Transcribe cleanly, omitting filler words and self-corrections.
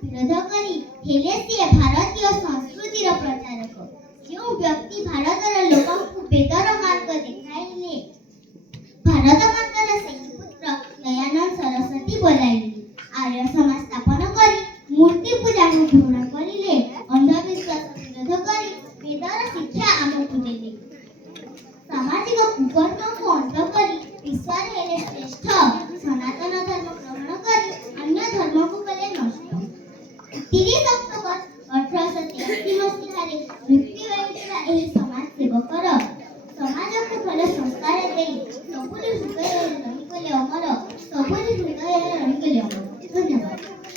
ବିରୋଧ କରି ହେଲେ ସିଏ ଭାରତୀୟ ସଂସ୍କୃତିର ପ୍ରଚାରକ। ଯେଉଁ ବ୍ୟକ୍ତି ଭାରତର ଲୋକଙ୍କୁ ବେଦର ମାର୍ଗ ଦେଖାଇଲେ, ଭାରତ ମାତାର ସେହି ପୁତ୍ର ଦୟାନନ୍ଦ ସରସ୍ୱତୀ ବୋଲାଇଲେ। ଆର୍ୟ ସମାଜ ସ୍ଥାପନ କରି ମୂର୍ତ୍ତି ପୂଜାକୁ ଘୃଣା କରିଲେ।